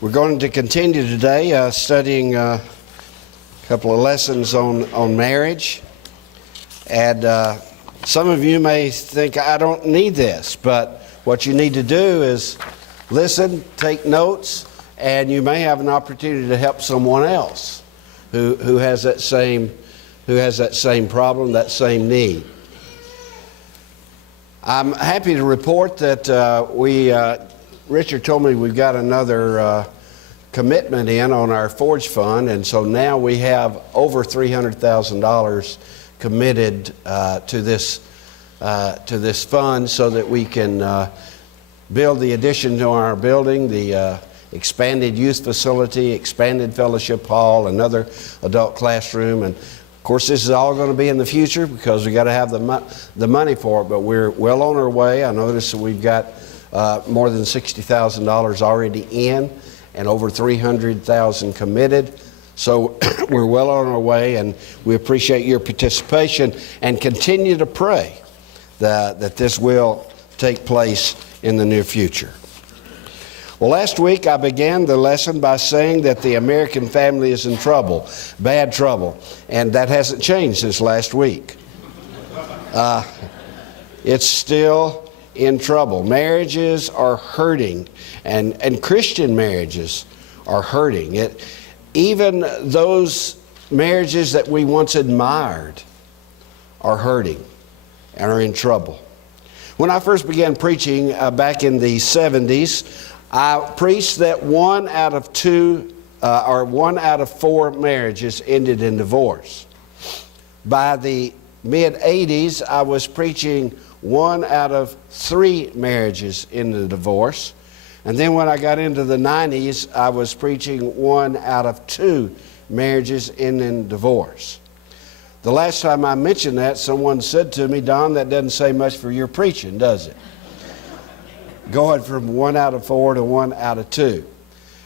We're going to continue today studying a couple of lessons on marriage. And some of you may think, I don't need this, but what you need to do is listen, take notes, and you may have an opportunity to help someone else who has that same problem, that same need. I'm happy to report that Richard told me we've got another commitment in on our Forge Fund, and so now we have over $300,000 committed to this fund so that we can build the addition to our building, the expanded youth facility, expanded fellowship hall, another adult classroom, and of course this is all going to be in the future because we got to have the money for it, but we're well on our way. I notice that we've got more than $60,000 already in and over $300,000 committed. So we're well on our way, and we appreciate your participation and continue to pray that this will take place in the near future. Well, last week I began the lesson by saying that the American family is in trouble, bad trouble, and that hasn't changed since last week. It's still in trouble. Marriages are hurting, and Christian marriages are hurting. Even those marriages that we once admired are hurting and are in trouble. When I first began preaching back in the 70s, I preached that 1 out of 4 marriages ended in divorce. By the mid-80s, I was preaching 1 out of 3 marriages ended divorce. And then when I got into the 90s, I was preaching 1 out of 2 marriages ending divorce. The last time I mentioned that, someone said to me, Don, that doesn't say much for your preaching, does it? Going from 1 out of 4 to 1 out of 2.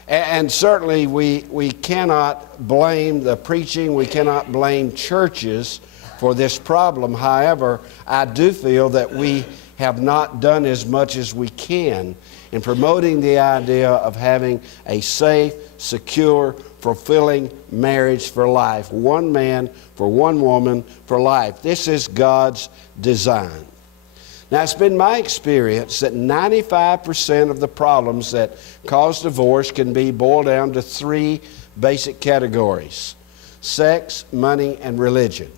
And certainly we cannot blame the preaching, we cannot blame churches for this problem. However, I do feel that we have not done as much as we can in promoting the idea of having a safe, secure, fulfilling marriage for life. One man for one woman for life. This is God's design. Now, it's been my experience that 95% of the problems that cause divorce can be boiled down to 3 basic categories: sex, money, and religion.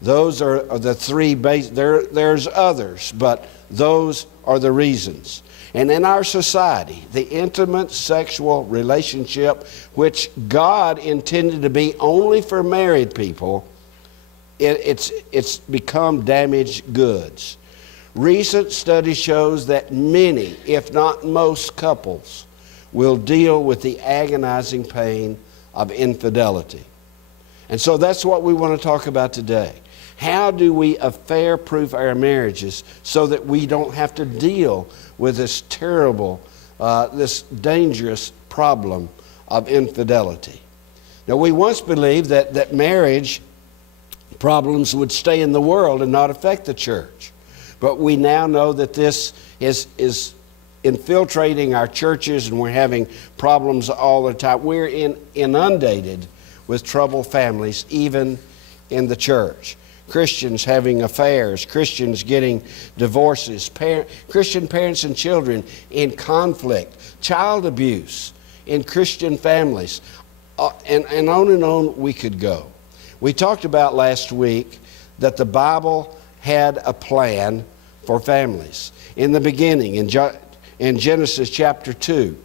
Those are the 3 basic. There's others, but those are the reasons. And in our society, the intimate sexual relationship, which God intended to be only for married people, it's become damaged goods. Recent study shows that many, if not most couples, will deal with the agonizing pain of infidelity. And so that's what we want to talk about today. How do we affair-proof our marriages so that we don't have to deal with this terrible, this dangerous problem of infidelity? Now, we once believed that marriage problems would stay in the world and not affect the church. But we now know that this is infiltrating our churches, and we're having problems all the time. We're inundated with troubled families, even in the church. Christians having affairs, Christians getting divorces, Christian parents and children in conflict, child abuse in Christian families, and on we could go. We talked about last week that the Bible had a plan for families. In the beginning, in Genesis chapter 2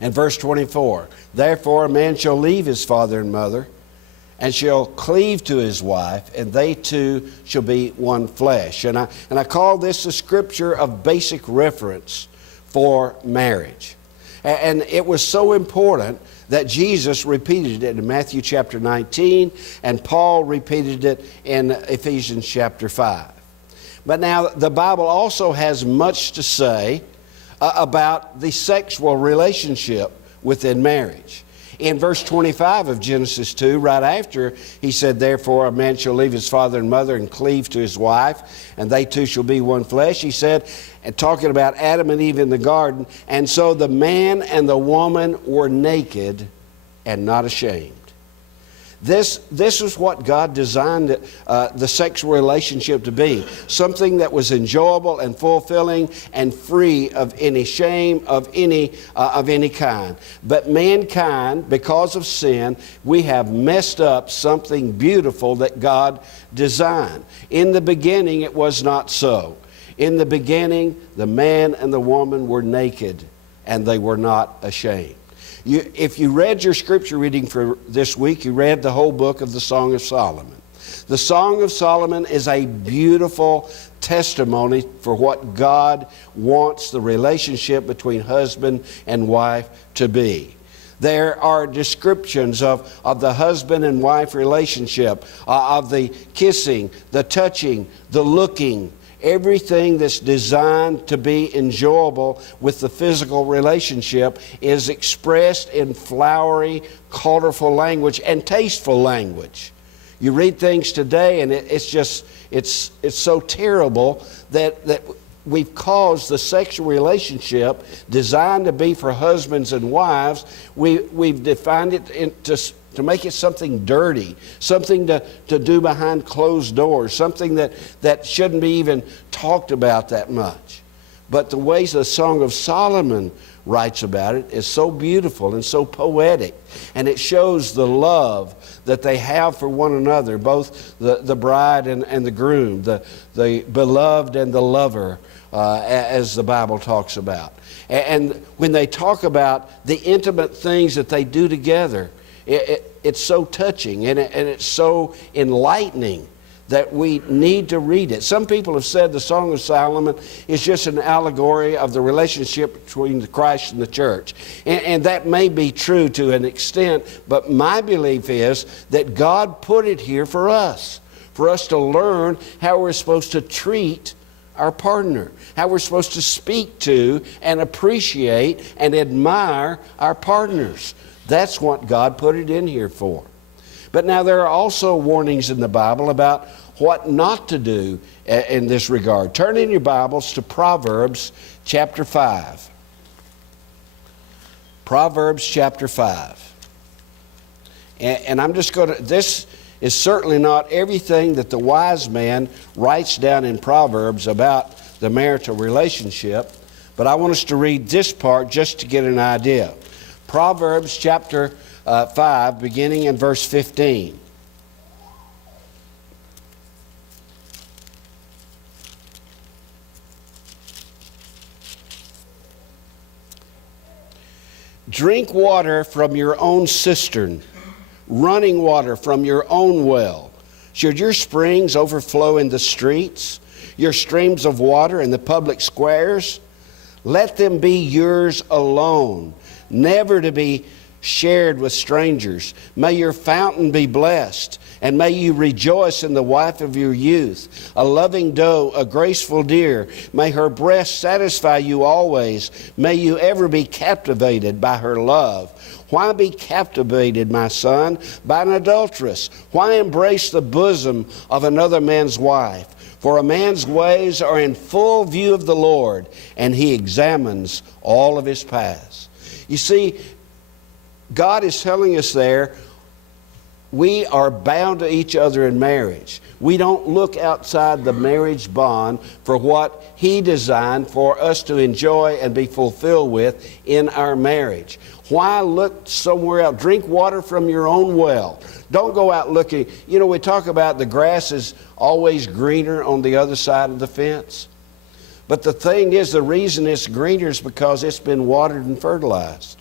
and verse 24, therefore a man shall leave his father and mother and shall cleave to his wife, and they two shall be one flesh. And I call this a scripture of basic reference for marriage. And it was so important that Jesus repeated it in Matthew chapter 19, and Paul repeated it in Ephesians chapter 5. But now the Bible also has much to say about the sexual relationship within marriage. In verse 25 of Genesis 2, right after, he said, therefore a man shall leave his father and mother and cleave to his wife, and they two shall be one flesh. He said, and talking about Adam and Eve in the garden, and so the man and the woman were naked and not ashamed. This is what God designed the sexual relationship to be. Something that was enjoyable and fulfilling and free of any shame of any kind. But mankind, because of sin, we have messed up something beautiful that God designed. In the beginning, it was not so. In the beginning, the man and the woman were naked, and they were not ashamed. If you read your scripture reading for this week, you read the whole book of the Song of Solomon. The Song of Solomon is a beautiful testimony for what God wants the relationship between husband and wife to be. There are descriptions of the husband and wife relationship, of the kissing, the touching, the looking, everything that's designed to be enjoyable with the physical relationship is expressed in flowery, colorful language and tasteful language. You read things today and it's so terrible that we've caused the sexual relationship designed to be for husbands and wives, we've defined it to make it something dirty, something to do behind closed doors, something that shouldn't be even talked about that much. But the ways the Song of Solomon writes about it is so beautiful and so poetic, and it shows the love that they have for one another, both the bride and the groom, the beloved and the lover, as the Bible talks about. And when they talk about the intimate things that they do together, it's so touching and it's so enlightening that we need to read it. Some people have said the Song of Solomon is just an allegory of the relationship between the Christ and the church. And that may be true to an extent, but my belief is that God put it here for us to learn how we're supposed to treat our partner, how we're supposed to speak to and appreciate and admire our partners. That's what God put it in here for. But now there are also warnings in the Bible about what not to do in this regard. Turn in your Bibles to Proverbs chapter 5. Proverbs chapter 5. And I'm just going to, this is certainly not everything that the wise man writes down in Proverbs about the marital relationship, but I want us to read this part just to get an idea. Proverbs chapter 5, beginning in verse 15. Drink water from your own cistern, running water from your own well. Should your springs overflow in the streets, your streams of water in the public squares? Let them be yours alone, never to be shared with strangers. May your fountain be blessed, and may you rejoice in the wife of your youth. A loving doe, a graceful deer, may her breast satisfy you always. May you ever be captivated by her love. Why be captivated, my son, by an adulteress? Why embrace the bosom of another man's wife? For a man's ways are in full view of the Lord, and he examines all of his paths. You see, God is telling us there, we are bound to each other in marriage. We don't look outside the marriage bond for what He designed for us to enjoy and be fulfilled with in our marriage. Why look somewhere else? Drink water from your own well. Don't go out looking. You know, we talk about the grass is always greener on the other side of the fence. But the thing is, the reason it's greener is because it's been watered and fertilized.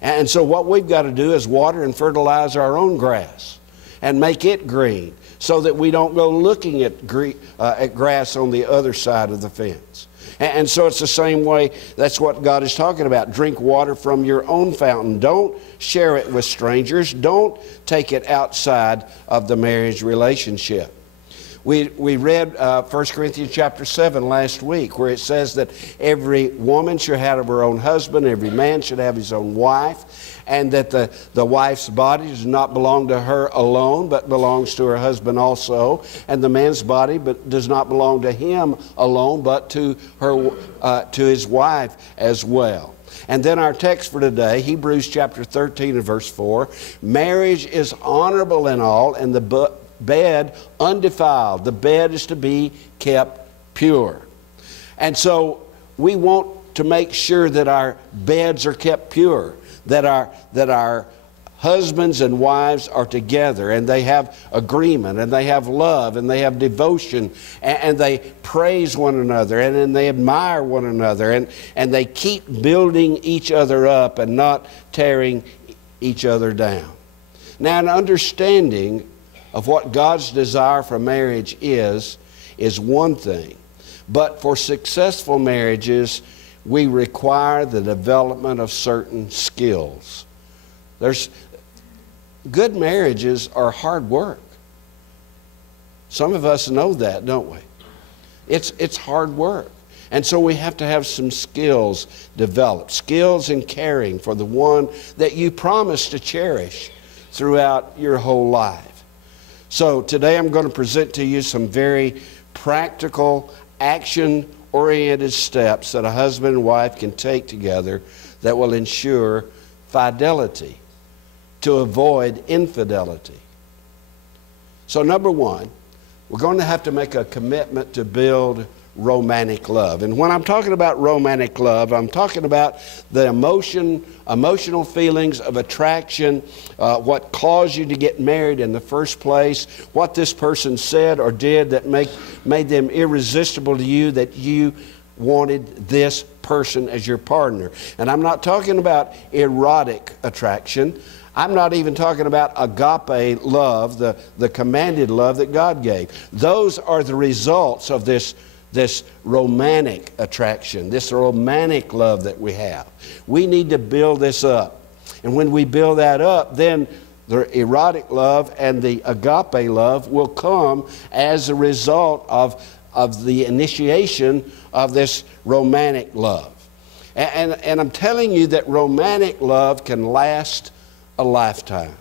And so what we've got to do is water and fertilize our own grass and make it green so that we don't go looking at grass on the other side of the fence. And so it's the same way, that's what God is talking about. Drink water from your own fountain. Don't share it with strangers. Don't take it outside of the marriage relationship. We read 1 Corinthians chapter 7 last week, where it says that every woman should have her own husband, every man should have his own wife, and that the wife's body does not belong to her alone, but belongs to her husband also, and the man's body does not belong to him alone, but to his wife as well. And then our text for today, Hebrews chapter 13 and verse 4, marriage is honorable in all, and the bed undefiled. The bed is to be kept pure. And so we want to make sure that our beds are kept pure, that our husbands and wives are together, and they have agreement, and they have love, and they have devotion, and they praise one another, and then they admire one another, and they keep building each other up and not tearing each other down. Now, an understanding of what God's desire for marriage is one thing, but for successful marriages, we require the development of certain skills. Good marriages are hard work. Some of us know that, don't we? It's hard work. And so we have to have some skills developed. Skills in caring for the one that you promise to cherish throughout your whole life. So today I'm going to present to you some very practical, action-oriented steps that a husband and wife can take together that will ensure fidelity, to avoid infidelity. So number one, we're going to have to make a commitment to build romantic love. And when I'm talking about romantic love, I'm talking about the emotional feelings of attraction, what caused you to get married in the first place, what this person said or did that made them irresistible to you, that you wanted this person as your partner. And I'm not talking about erotic attraction. I'm not even talking about agape love, the commanded love that God gave. Those are the results of this romantic attraction, this romantic love that we have. We need to build this up. And when we build that up, then the erotic love and the agape love will come as a result of the initiation of this romantic love. And I'm telling you that romantic love can last a lifetime.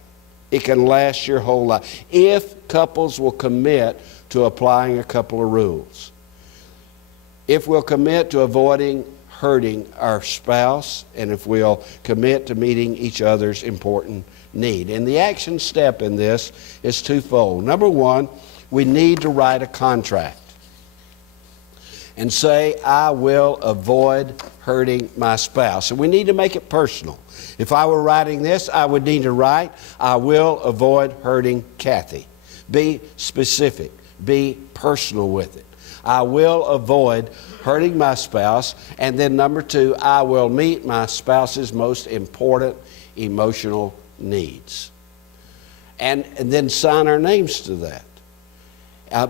It can last your whole life if couples will commit to applying a couple of rules. If we'll commit to avoiding hurting our spouse, and if we'll commit to meeting each other's important need. And the action step in this is twofold. Number one, we need to write a contract and say, I will avoid hurting my spouse. And we need to make it personal. If I were writing this, I would need to write, I will avoid hurting Kathy. Be specific. Be personal with it. I will avoid hurting my spouse. And then number two, I will meet my spouse's most important emotional needs. And then sign our names to that.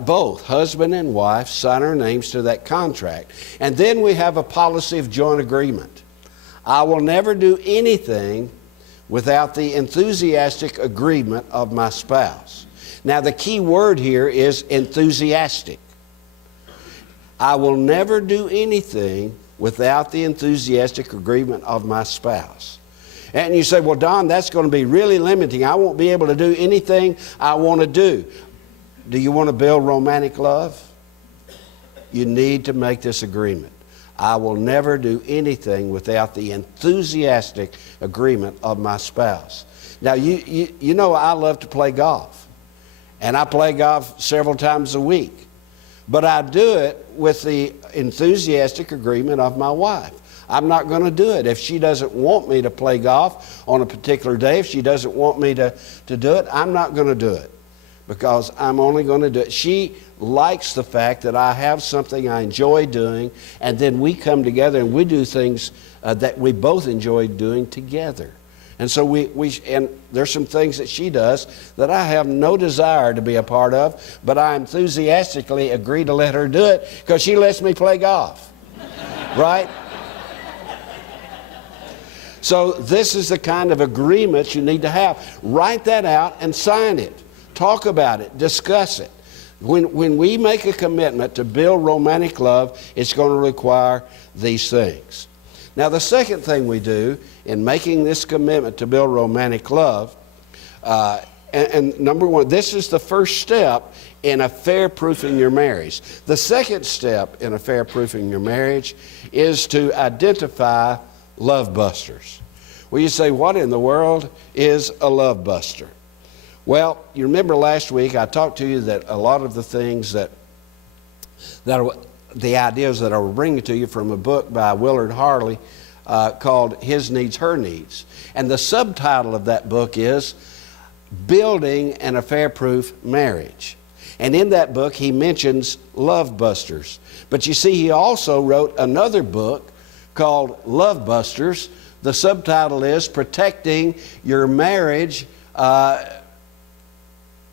Both husband and wife sign our names to that contract. And then we have a policy of joint agreement. I will never do anything without the enthusiastic agreement of my spouse. Now the key word here is enthusiastic. I will never do anything without the enthusiastic agreement of my spouse. And you say, well, Don, that's going to be really limiting. I won't be able to do anything I want to do. Do you want to build romantic love? You need to make this agreement. I will never do anything without the enthusiastic agreement of my spouse. Now, you know I love to play golf. And I play golf several times a week. But I do it with the enthusiastic agreement of my wife. I'm not going to do it. If she doesn't want me to play golf on a particular day, if she doesn't want me to do it, I'm not going to do it. Because I'm only going to do it. She likes the fact that I have something I enjoy doing, and then we come together and we do things that we both enjoy doing together. And so and there's some things that she does that I have no desire to be a part of, but I enthusiastically agree to let her do it because she lets me play golf. Right? So this is the kind of agreement you need to have. Write that out and sign it. Talk about it. Discuss it. When we make a commitment to build romantic love, it's going to require these things. Now, the second thing we do in making this commitment to build romantic love, and number one, this is the first step in affair-proofing your marriage. The second step in affair-proofing your marriage is to identify love busters. Well, you say, what in the world is a love buster? Well, you remember last week I talked to you that a lot of the things that are the ideas that I will bring to you from a book by Willard Harley called His Needs, Her Needs. And the subtitle of that book is Building an Affair-Proof Marriage. And in that book he mentions love busters. But you see, he also wrote another book called Love Busters. The subtitle is Protecting Your Marriage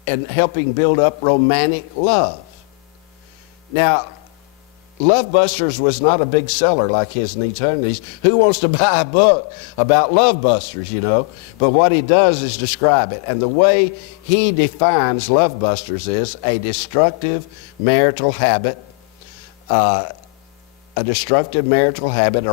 and helping build up romantic love. Now, Love Busters was not a big seller like His Needs, Her Needs. Who wants to buy a book about love busters, you know? But what he does is describe it. And the way he defines love busters is a destructive marital habit, a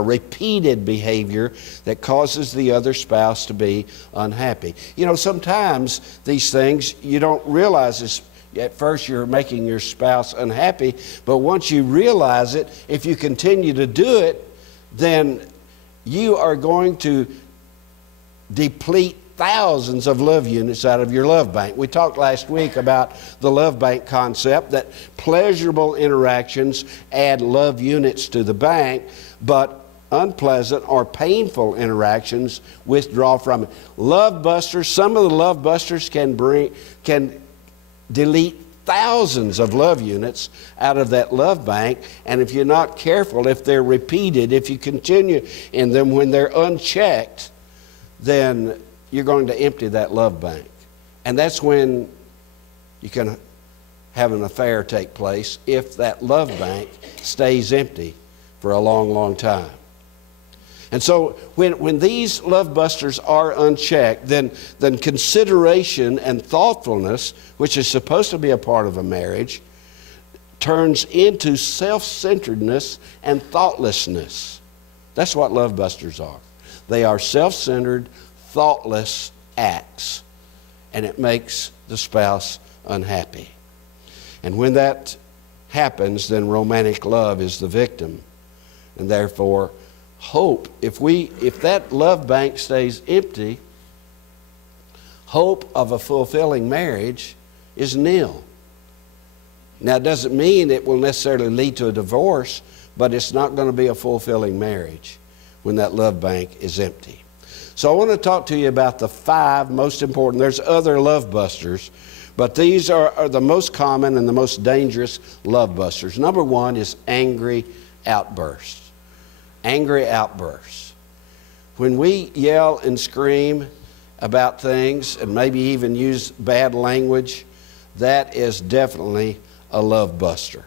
repeated behavior that causes the other spouse to be unhappy. You know, sometimes these things you don't realize at first you're making your spouse unhappy, but once you realize it, if you continue to do it, then you are going to deplete thousands of love units out of your love bank. We talked last week about the love bank concept, that pleasurable interactions add love units to the bank, but unpleasant or painful interactions withdraw from it. Love busters, some of the love busters can delete thousands of love units out of that love bank, and if you're not careful, if they're repeated, if you continue in them when they're unchecked, then you're going to empty that love bank. And that's when you can have an affair take place, if that love bank stays empty for a long, long time. And so when these love busters are unchecked, then consideration and thoughtfulness, which is supposed to be a part of a marriage, turns into self-centeredness and thoughtlessness. That's what love busters are. They are self-centered, thoughtless acts, and it makes the spouse unhappy. And when that happens, then romantic love is the victim, and therefore hope, if that love bank stays empty, hope of a fulfilling marriage is nil. Now, it doesn't mean it will necessarily lead to a divorce, but it's not going to be a fulfilling marriage when that love bank is empty. So I want to talk to you about the 5 most important. There's other love busters, but these are the most common and the most dangerous love busters. Number 1 is angry outbursts. Angry outbursts. When we yell and scream about things and maybe even use bad language, that is definitely a love buster.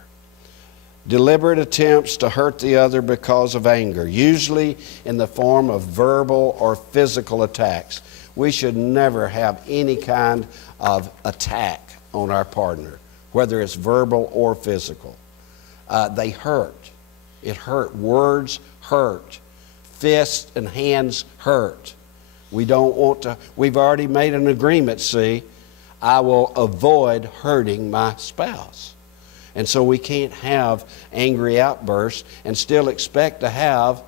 Deliberate attempts to hurt the other because of anger, usually in the form of verbal or physical attacks. We should never have any kind of attack on our partner, whether it's verbal or physical. They hurt. It hurt. Words hurt. Fists and hands hurt. We don't want to. We've already made an agreement, see. I will avoid hurting my spouse. And so we can't have angry outbursts and still expect to have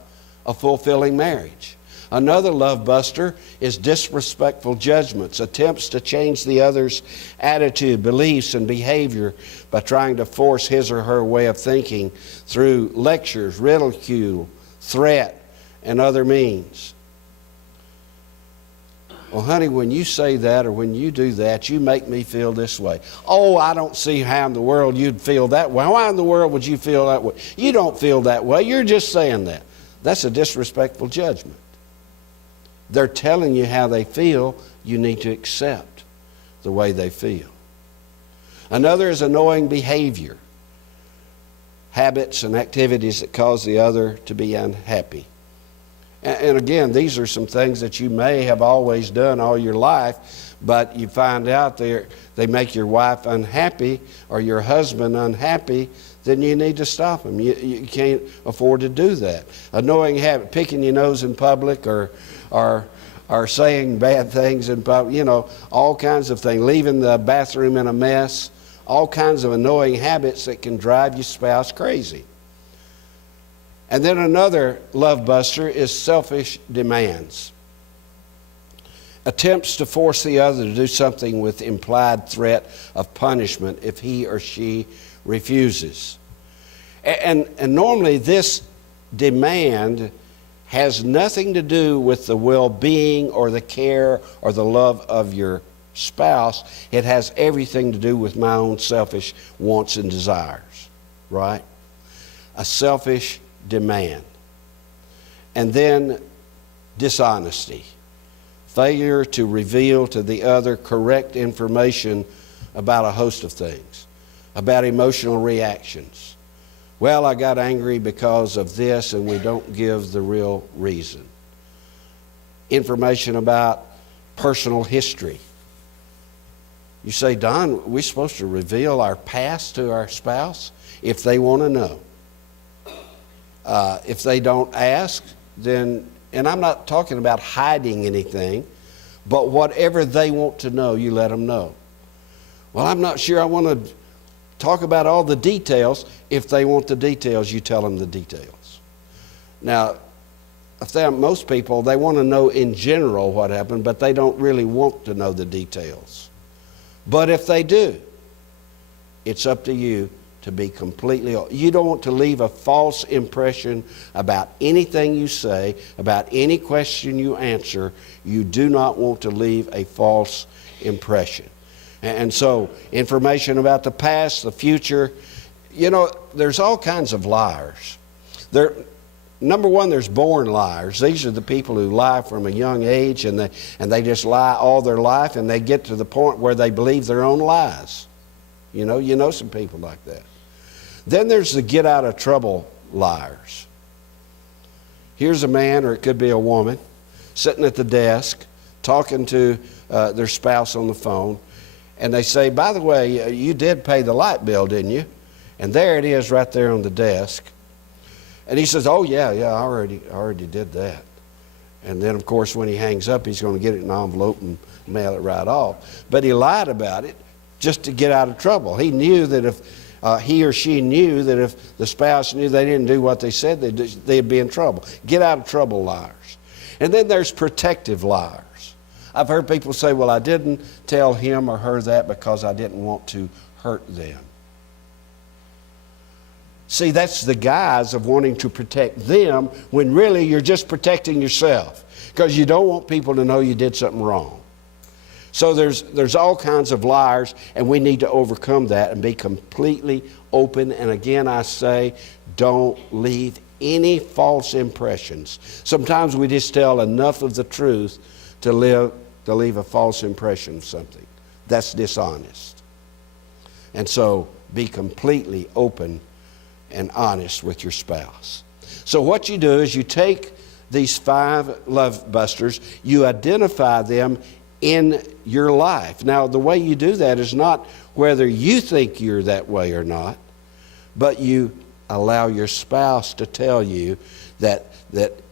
a fulfilling marriage. Another love buster is disrespectful judgments, attempts to change the other's attitude, beliefs, and behavior by trying to force his or her way of thinking through lectures, ridicule, threat, and other means. Well, honey, when you say that or when you do that, you make me feel this way. Oh, I don't see how in the world you'd feel that way. Why in the world would you feel that way? You don't feel that way. You're just saying that. That's a disrespectful judgment. They're telling you how they feel. You need to accept the way they feel. Another is annoying behavior, habits and activities that cause the other to be unhappy. And again, these are some things that you may have always done all your life, but you find out they make your wife unhappy or your husband unhappy, then you need to stop them. You can't afford to do that. Annoying habit, picking your nose in public or saying bad things in public, all kinds of things, leaving the bathroom in a mess, all kinds of annoying habits that can drive your spouse crazy. And then another love buster is selfish demands. Attempts to force the other to do something with implied threat of punishment if he or she refuses. And normally this demand has nothing to do with the well-being or the care or the love of your spouse. It has everything to do with my own selfish wants and desires, right? A selfish demand. And then dishonesty. Failure to reveal to the other correct information about a host of things, about emotional reactions. Well, I got angry because of this, and we don't give the real reason. Information about personal history. You say, Don, we're supposed to reveal our past to our spouse if they want to know. If they don't ask, then, and I'm not talking about hiding anything, but whatever they want to know, you let them know. Well, I'm not sure I want to talk about all the details. If they want the details, you tell them the details. Now, most people, they want to know in general what happened, but they don't really want to know the details. But if they do, it's up to you to be completely, you don't want to leave a false impression about anything you say, about any question you answer. You do not want to leave a false impression. And so, information about the past, the future, there's all kinds of liars. Number one, there's born liars. These are the people who lie from a young age, and they just lie all their life, and they get to the point where they believe their own lies. You know some people like that. Then there's the get out of trouble liars. Here's a man, or it could be a woman, sitting at the desk talking to their spouse on the phone, and they say, by the way, you did pay the light bill, didn't you? And there it is right there on the desk. And he says, oh yeah, I already did that. And then, of course, when he hangs up, he's going to get it in an envelope and mail it right off. But he lied about it just to get out of trouble. He knew that if he or she knew that if the spouse knew they didn't do what they said, they'd be in trouble. Get out of trouble liars. And then there's protective liars. I've heard people say, well, I didn't tell him or her that because I didn't want to hurt them. See, that's the guise of wanting to protect them when really you're just protecting yourself because you don't want people to know you did something wrong. So there's all kinds of liars, and we need to overcome that and be completely open. And again, I say, don't leave any false impressions. Sometimes we just tell enough of the truth to leave a false impression of something. That's dishonest. And so be completely open and honest with your spouse. So what you do is you take these 5 love busters, you identify them in your life. Now, the way you do that is not whether you think you're that way or not, but you allow your spouse to tell you that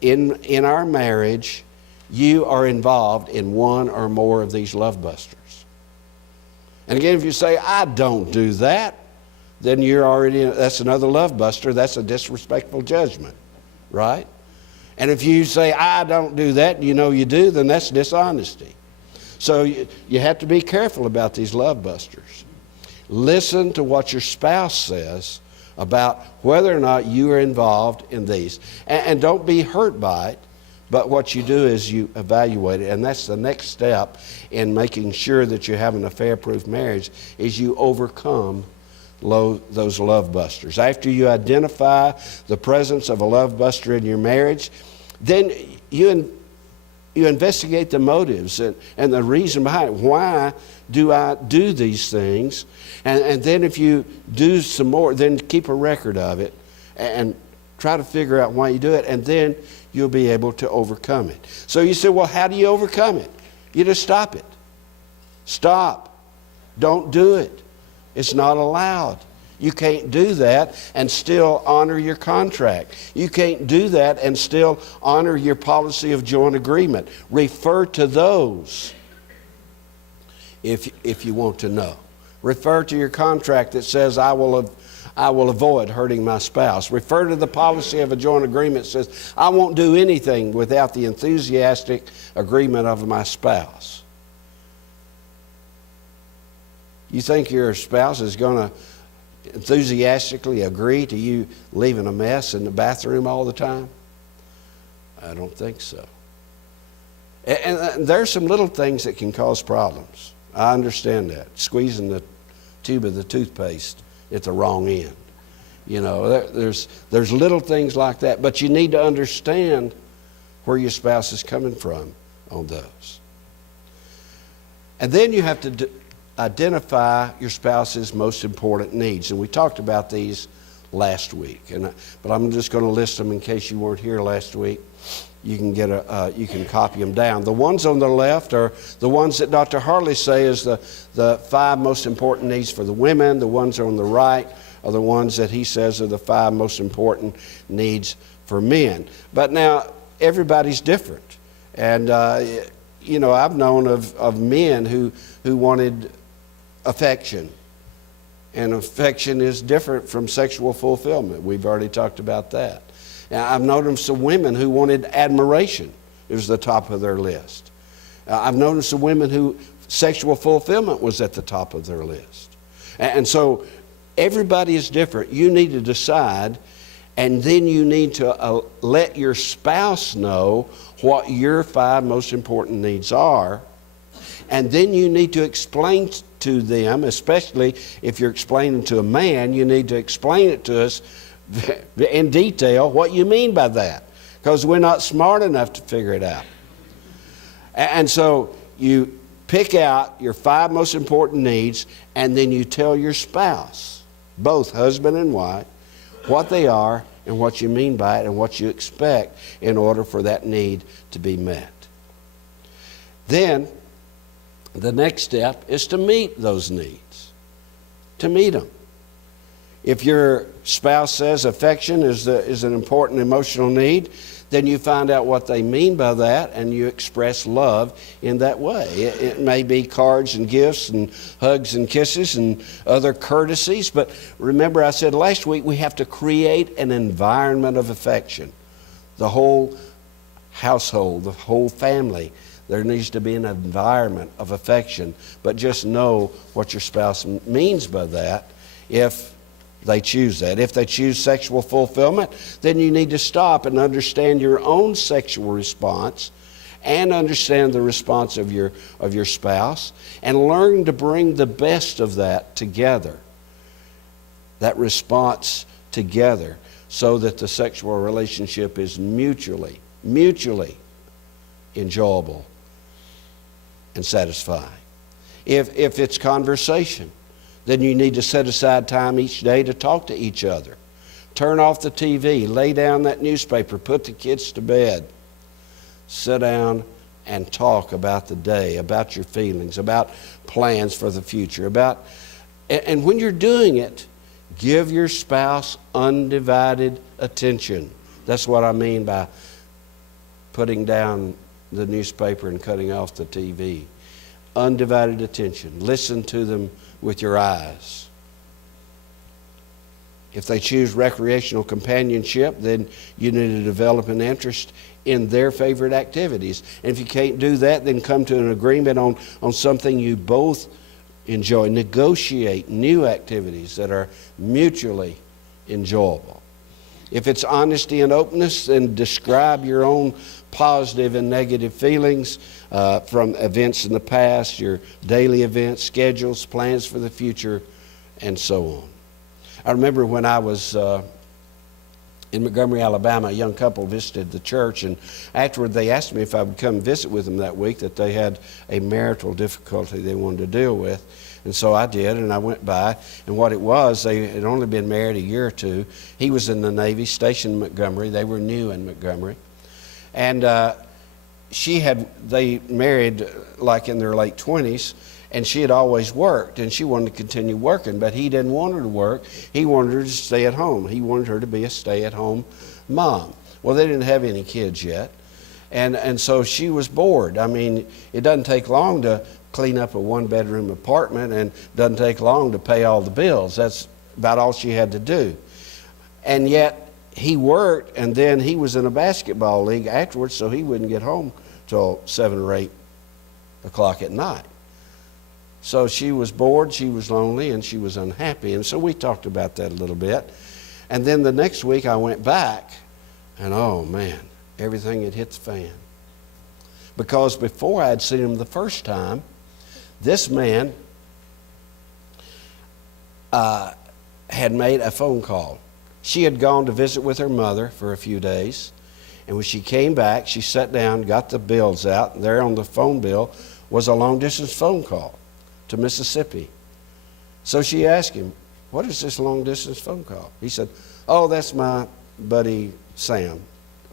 in our marriage, you are involved in one or more of these love busters. And again, if you say, I don't do that, then that's another love buster. That's a disrespectful judgment, right? And if you say, I don't do that, and you do, then that's dishonesty. So you have to be careful about these love busters. Listen to what your spouse says about whether or not you are involved in these. And don't be hurt by it, but what you do is you evaluate it. And that's the next step in making sure that you have an affair-proof marriage, is you overcome those love busters. After you identify the presence of a love buster in your marriage, then you investigate the motives and the reason behind it. Why do I do these things? And then if you do some more, then keep a record of it and Try to figure out why you do it, and then you'll be able to overcome it. So you say, well, how do you overcome it? You just stop it. Stop. Don't do it. It's not allowed. You can't do that and still honor your contract. You can't do that and still honor your policy of joint agreement. Refer to those if you want to know. Refer to your contract that says, I will avoid hurting my spouse. Refer to the policy of a joint agreement that says, I won't do anything without the enthusiastic agreement of my spouse. You think your spouse is going to enthusiastically agree to you leaving a mess in the bathroom all the time? I don't think so. And there's some little things that can cause problems. I understand that. Squeezing the tube of the toothpaste at the wrong end. You know, there's little things like that, but you need to understand where your spouse is coming from on those. And then you have to identify your spouse's most important needs. And we talked about these last week. But I'm just going to list them in case you weren't here last week. You can you can copy them down. The ones on the left are the ones that Dr. Harley says is the 5 most important needs for the women. The ones on the right are the ones that he says are the 5 most important needs for men. But now everybody's different. And you know, I've known of men who wanted affection. And affection is different from sexual fulfillment. We've already talked about that. Now, I've known some women who wanted admiration. It was the top of their list. I've known some women who sexual fulfillment was at the top of their list. And so everybody is different. You need to decide, and then you need to let your spouse know what your 5 most important needs are. And then you need to explain to them, especially if you're explaining to a man, you need to explain it to us in detail what you mean by that, because we're not smart enough to figure it out. And so you pick out your 5 most important needs, and then you tell your spouse, both husband and wife, what they are and what you mean by it and what you expect in order for that need to be met. Then the next step is to meet those needs, to meet them. If your spouse says affection is an important emotional need, then you find out what they mean by that and you express love in that way. It may be cards and gifts and hugs and kisses and other courtesies, but remember I said last week we have to create an environment of affection. The whole household, the whole family, there needs to be an environment of affection, but just know what your spouse means by that if they choose that. If they choose sexual fulfillment, then you need to stop and understand your own sexual response and understand the response of your spouse and learn to bring the best of that together, that response together, so that the sexual relationship is mutually enjoyable and satisfying. If it's conversation, then you need to set aside time each day to talk to each other. Turn off the TV, lay down that newspaper, put the kids to bed. Sit down and talk about the day, about your feelings, about plans for the future, and when you're doing it, give your spouse undivided attention. That's what I mean by putting down the newspaper and cutting off the TV. Undivided attention. Listen to them with your eyes. If they choose recreational companionship, then you need to develop an interest in their favorite activities. And if you can't do that, then come to an agreement on something you both enjoy. Negotiate new activities that are mutually enjoyable. If it's honesty and openness, then describe your own positive and negative feelings from events in the past, your daily events, schedules, plans for the future, and so on. I remember when I was in Montgomery, Alabama, a young couple visited the church, and afterward they asked me if I would come visit with them that week, that they had a marital difficulty they wanted to deal with. And so I did, and I went by, and what it was, they had only been married a year or two. He was in the Navy, stationed in Montgomery. They were new in Montgomery. And they married like in their late 20s, and she had always worked, and she wanted to continue working, but he didn't want her to work. He wanted her to stay at home. He wanted her to be a stay-at-home mom. Well, they didn't have any kids yet, and so she was bored. I mean, it doesn't take long to clean up a one-bedroom apartment, and it doesn't take long to pay all the bills. That's about all she had to do. And yet, he worked, and then he was in a basketball league afterwards, so he wouldn't get home till 7 or 8 o'clock at night. So she was bored, she was lonely, and she was unhappy. And so we talked about that a little bit. And then the next week I went back, and oh man, everything had hit the fan. Because before I had seen him the first time, this man had made a phone call. She had gone to visit with her mother for a few days. And when she came back, she sat down, got the bills out. And there on the phone bill was a long-distance phone call to Mississippi. So she asked him, "What is this long-distance phone call?" He said, "Oh, that's my buddy Sam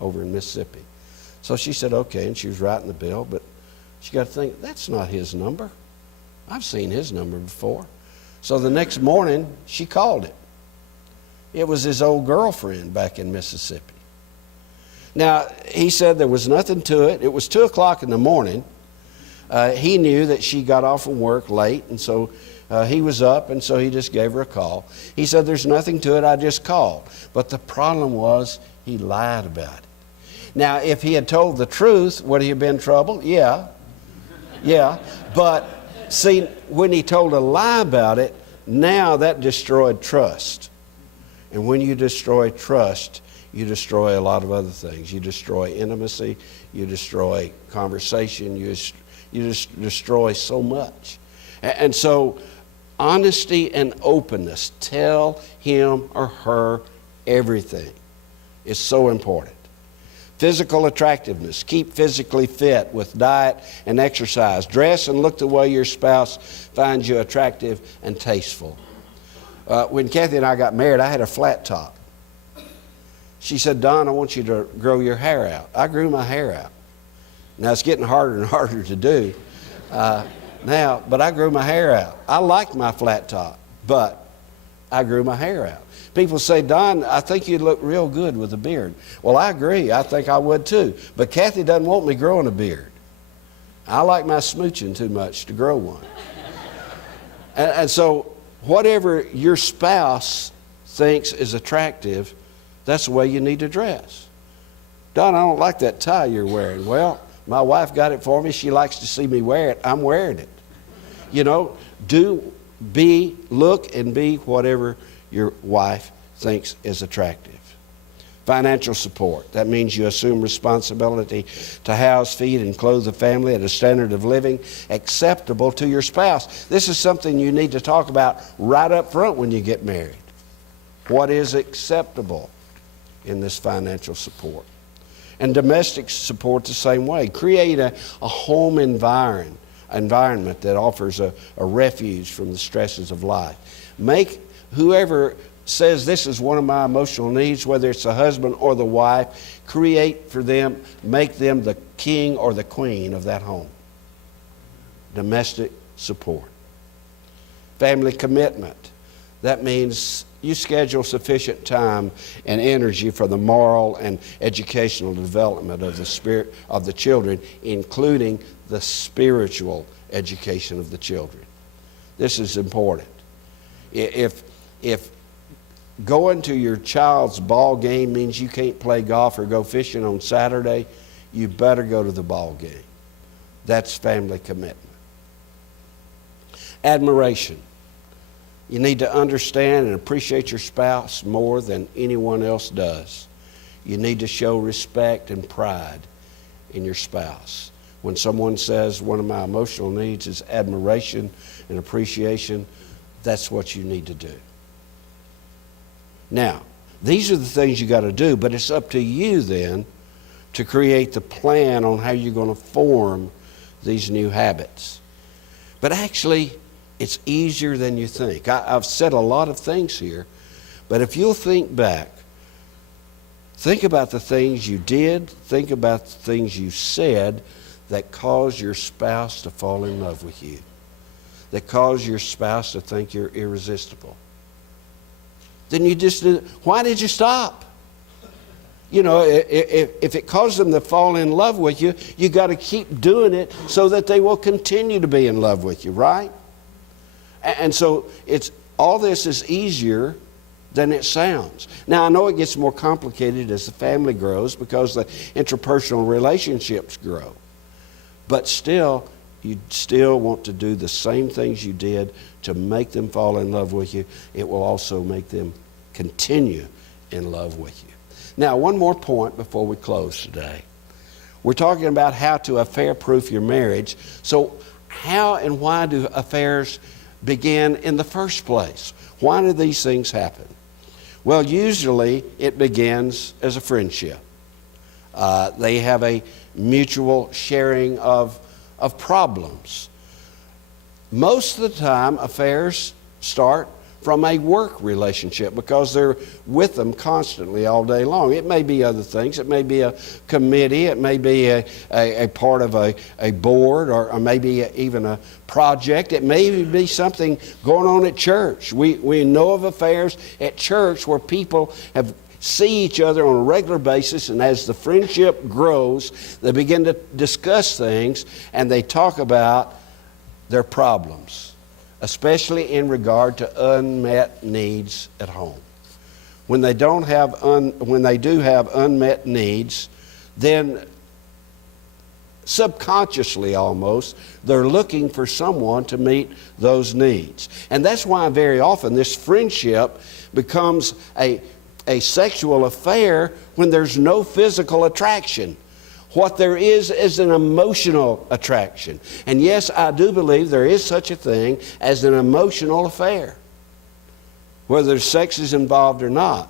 over in Mississippi." So she said, "Okay," and she was writing the bill, but she got to think, that's not his number. I've seen his number before. So the next morning, she called it. It was his old girlfriend back in Mississippi. Now, he said there was nothing to it. It was 2 o'clock in the morning. He knew that she got off from work late, and so he was up, and so he just gave her a call. He said, "There's nothing to it, I just called." But the problem was he lied about it. Now, if he had told the truth, would he have been in trouble? Yeah. But see, when he told a lie about it, now that destroyed trust. And when you destroy trust, you destroy a lot of other things. You destroy intimacy, you destroy conversation, you just destroy so much. And so, honesty and openness, tell him or her everything, is so important. Physical attractiveness, keep physically fit with diet and exercise. Dress and look the way your spouse finds you attractive and tasteful. When Kathy and I got married, I had a flat top. She said, "Don, I want you to grow your hair out." I grew my hair out. Now it's getting harder and harder to do now, but I grew my hair out. I liked my flat top, but I grew my hair out. People say, "Don, I think you'd look real good with a beard." Well, I agree. I think I would too. But Kathy doesn't want me growing a beard. I like my smooching too much to grow one. And so whatever your spouse thinks is attractive, that's the way you need to dress. "Don, I don't like that tie you're wearing." Well, my wife got it for me. She likes to see me wear it. I'm wearing it. You know, look and be whatever your wife thinks is attractive. Financial support. That means you assume responsibility to house, feed, and clothe the family at a standard of living acceptable to your spouse. This is something you need to talk about right up front when you get married. What is acceptable in this financial support? And domestic support the same way. Create a home environment that offers a refuge from the stresses of life. Make whoever says this is one of my emotional needs, whether it's the husband or the wife, create for them, make them the king or the queen of that home. Domestic support. Family commitment. That means you schedule sufficient time and energy for the moral and educational development of the spirit of the children, including the spiritual education of the children. This is important. If going to your child's ball game means you can't play golf or go fishing on Saturday, you better go to the ball game. That's family commitment. Admiration. You need to understand and appreciate your spouse more than anyone else does. You need to show respect and pride in your spouse. When someone says one of my emotional needs is admiration and appreciation, that's what you need to do. Now, These are the things you got to do, but it's up to you then to create the plan on how you're going to form these new habits. But actually, it's easier than you think. I've said a lot of things here, but if you'll think back, think about the things you did, think about the things you said that caused your spouse to fall in love with you, that caused your spouse to think you're irresistible. Then you just, why did you stop? You know, if it caused them to fall in love with you, you got to keep doing it so that they will continue to be in love with you, right? And so all this is easier than it sounds. Now, I know it gets more complicated as the family grows because the interpersonal relationships grow. But still, you still want to do the same things you did to make them fall in love with you. It will also make them continue in love with you. Now, one more point before we close today. We're talking about how to affair-proof your marriage. So how and why do affairs begin in the first place? Why do these things happen? Well, usually it begins as a friendship. They have a mutual sharing of problems. Most of the time, affairs start from a work relationship because they're with them constantly all day long. It may be other things. It may be a committee. It may be a part of a board or maybe even a project. It may even be something going on at church. We know of affairs at church where people see each other on a regular basis, and as the friendship grows, they begin to discuss things and they talk about their problems, especially in regard to unmet needs at home. When they do have unmet needs, then subconsciously almost, they're looking for someone to meet those needs. And that's why very often this friendship becomes a sexual affair when there's no physical attraction. What there is an emotional attraction. And yes, I do believe there is such a thing as an emotional affair, whether sex is involved or not.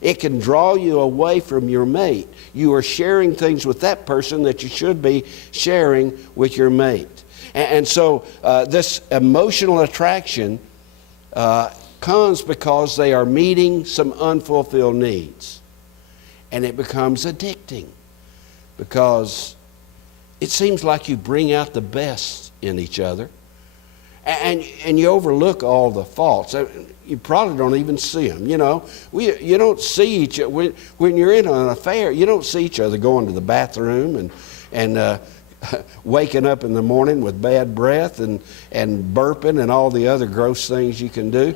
It can draw you away from your mate. You are sharing things with that person that you should be sharing with your mate. And so this emotional attraction comes because they are meeting some unfulfilled needs. And it becomes addicting because it seems like you bring out the best in each other. And you overlook all the faults. You probably don't even see them. You know, you don't see each other. When you're in an affair, you don't see each other going to the bathroom and waking up in the morning with bad breath and burping and all the other gross things you can do.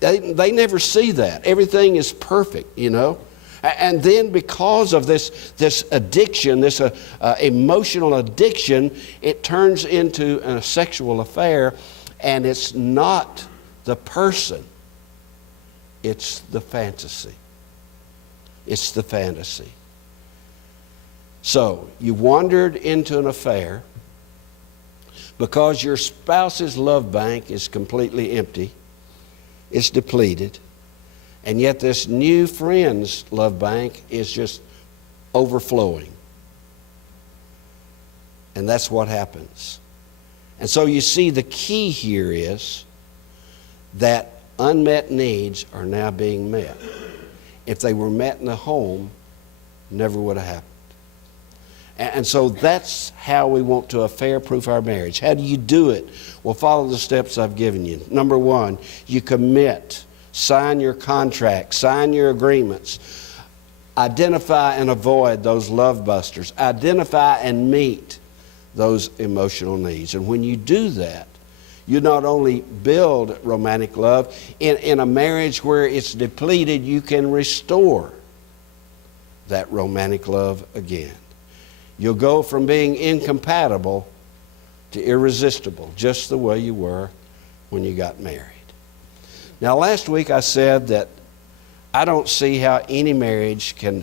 They never see that. Everything is perfect, you know. And then because of this addiction, this emotional addiction, it turns into a sexual affair, and it's not the person, it's the fantasy. It's the fantasy. So you wandered into an affair because your spouse's love bank is completely empty, it's depleted. And yet this new friend's love bank is just overflowing. And that's what happens. And so you see, the key here is that unmet needs are now being met. If they were met in the home, never would have happened. And so that's how we want to affair-proof our marriage. How do you do it? Well, follow the steps I've given you. Number one, you commit. Sign your contract, sign your agreements. Identify and avoid those love busters. Identify and meet those emotional needs. And when you do that, you not only build romantic love, in a marriage where it's depleted, you can restore that romantic love again. You'll go from being incompatible to irresistible, just the way you were when you got married. Now, last week I said that I don't see how any marriage can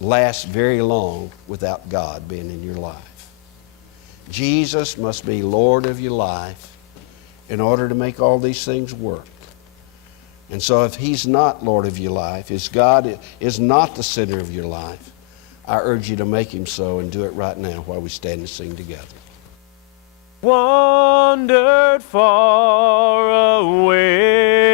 last very long without God being in your life. Jesus must be Lord of your life in order to make all these things work. And so if He's not Lord of your life, if God is not the center of your life, I urge you to make Him so, and do it right now while we stand and sing together. Wandered far away